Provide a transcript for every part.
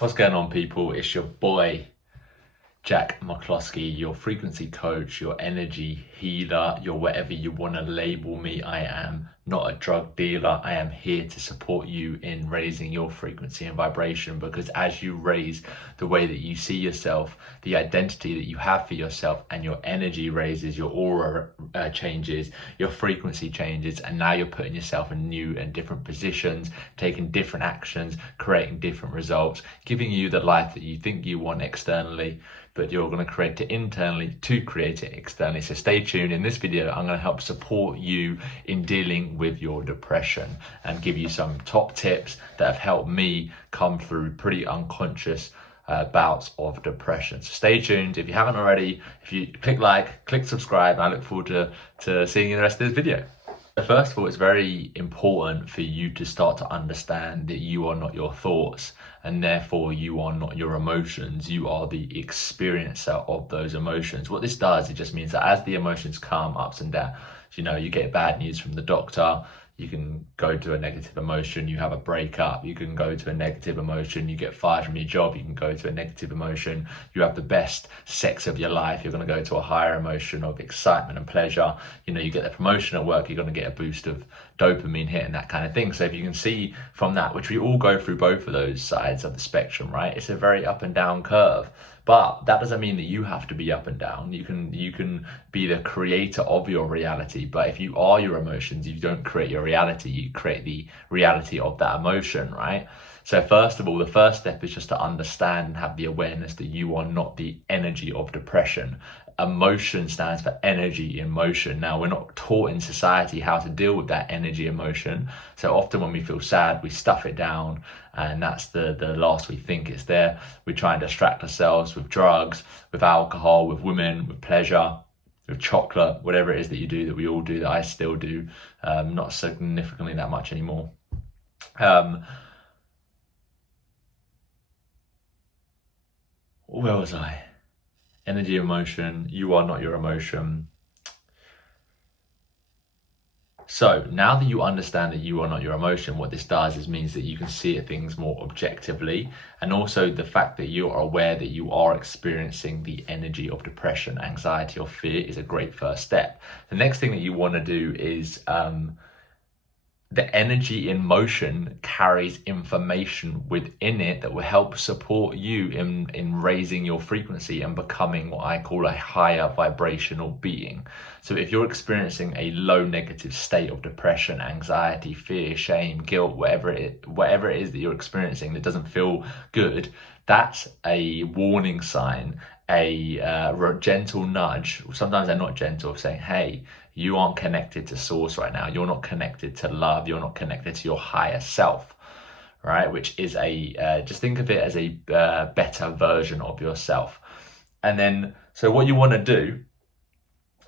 What's going on, people? It's your boy, Jack McCloskey, your frequency coach, your energy healer, your whatever you want to label me. I am not a drug dealer. I am here to support you in raising your frequency and vibration, because as you raise the way that you see yourself, the identity that you have for yourself, and your energy raises, your aura changes, your frequency changes, and now you're putting yourself in new and different positions, taking different actions, creating different results, giving you the life that you think you want externally, but you're going to create it internally to create it externally. So stay tuned. In this video, I'm going to help support you in dealing with your depression and give you some top tips that have helped me come through pretty unconscious bouts of depression. So stay tuned. If you haven't already, if you click like, click subscribe, and I look forward to seeing you in the rest of this video. First of all, it's very important for you to start to understand that you are not your thoughts, and therefore you are not your emotions. You are the experiencer of those emotions. What this does, it just means that as the emotions come ups and downs, you get bad news from the doctor, you can go to a negative emotion. You have a breakup, you can go to a negative emotion. You get fired from your job, you can go to a negative emotion. You have the best sex of your life, you're going to go to a higher emotion of excitement and pleasure. You get the promotion at work, you're going to get a boost of dopamine hit and that kind of thing. So if you can see from that, which we all go through both of those sides of the spectrum, right? It's a very up and down curve. But that doesn't mean that you have to be up and down. You can be the creator of your reality. But if you are your emotions, you don't create your reality, you create the reality of that emotion, right? So first of all, the first step is just to understand and have the awareness that you are not the energy of depression. Emotion stands for energy in motion. Now, we're not taught in society how to deal with that energy emotion. So often when we feel sad, we stuff it down, and that's the last we think it's there. We try and distract ourselves with drugs, with alcohol, with women, with pleasure, with chocolate, whatever it is that you do, that we all do, that I still do, not significantly that much anymore. Where was I? Energy, emotion, you are not your emotion. So now that you understand that you are not your emotion, what this does is means that you can see things more objectively, and also the fact that you are aware that you are experiencing the energy of depression, anxiety, or fear is a great first step. The next thing that you want to do is the energy in motion carries information within it that will help support you in raising your frequency and becoming what I call a higher vibrational being. So if you're experiencing a low negative state of depression, anxiety, fear, shame, guilt, whatever it is that you're experiencing that doesn't feel good, that's a warning sign, a gentle nudge. Sometimes they're not gentle, of saying, hey, you aren't connected to source right now. You're not connected to love. You're not connected to your higher self, right? Which is just think of it as a better version of yourself. And then, so what you want to do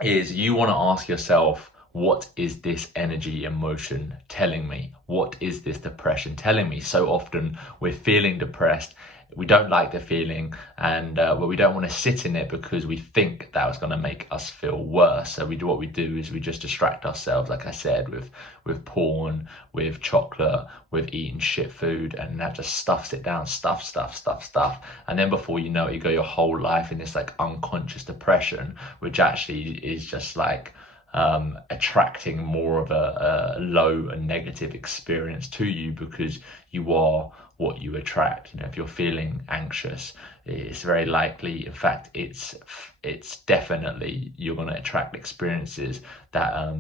is you want to ask yourself, what is this energy emotion telling me? What is this depression telling me? So often we're feeling depressed. We don't like the feeling, and we don't want to sit in it because we think that was going to make us feel worse. So what we do is we just distract ourselves, like I said, with porn, with chocolate, with eating shit food, and that just stuffs it down, stuff. And then before you know it, you go your whole life in this like unconscious depression, which actually is just like attracting more of a low and negative experience to you, because you are what you attract. If you're feeling anxious, it's very likely, in fact it's definitely, you're going to attract experiences that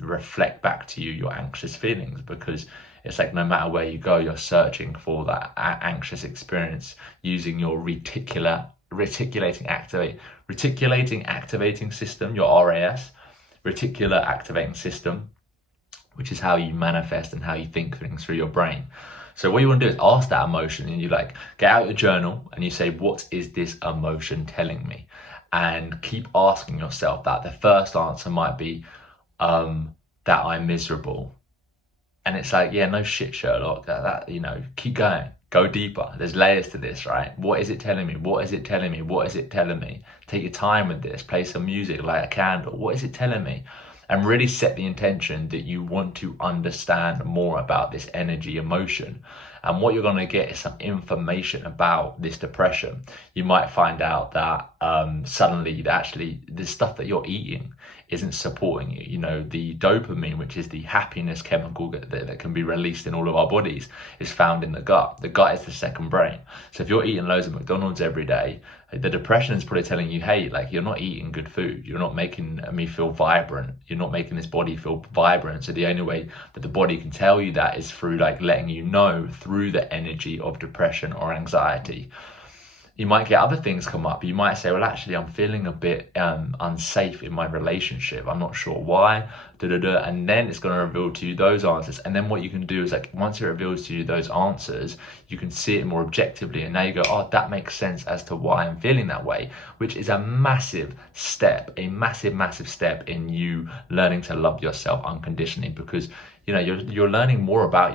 reflect back to you your anxious feelings, because it's like no matter where you go, you're searching for that anxious experience using your reticulating activating system, your RAS, reticular activating system, which is how you manifest and how you think things through your brain. So what you want to do is ask that emotion, and you get out your journal and you say, what is this emotion telling me? And keep asking yourself that. The first answer might be that I'm miserable. And it's like, yeah, no shit, Sherlock, that keep going, go deeper. There's layers to this, right? What is it telling me? What is it telling me? What is it telling me? Take your time with this, play some music, light a candle. What is it telling me? and really set the intention that you want to understand more about this energy emotion. And what you're going to get is some information about this depression. You might find out that suddenly actually the stuff that you're eating isn't supporting you. You know, the dopamine, which is the happiness chemical that can be released in all of our bodies, is found in the gut. The gut is the second brain. So if you're eating loads of McDonald's every day, the depression is probably telling you, hey, like, you're not eating good food. You're not making me feel vibrant. You're not making this body feel vibrant. So the only way that the body can tell you that is through like letting you know through the energy of depression or anxiety. You might get other things come up. You might say, well, actually, I'm feeling a bit unsafe in my relationship. I'm not sure why, and then it's going to reveal to you those answers. And then what you can do is, like, once it reveals to you those answers, you can see it more objectively. And now you go, oh, that makes sense as to why I'm feeling that way, which is a massive step, a massive, massive step in you learning to love yourself unconditionally, because, you know, you're learning more about yourself.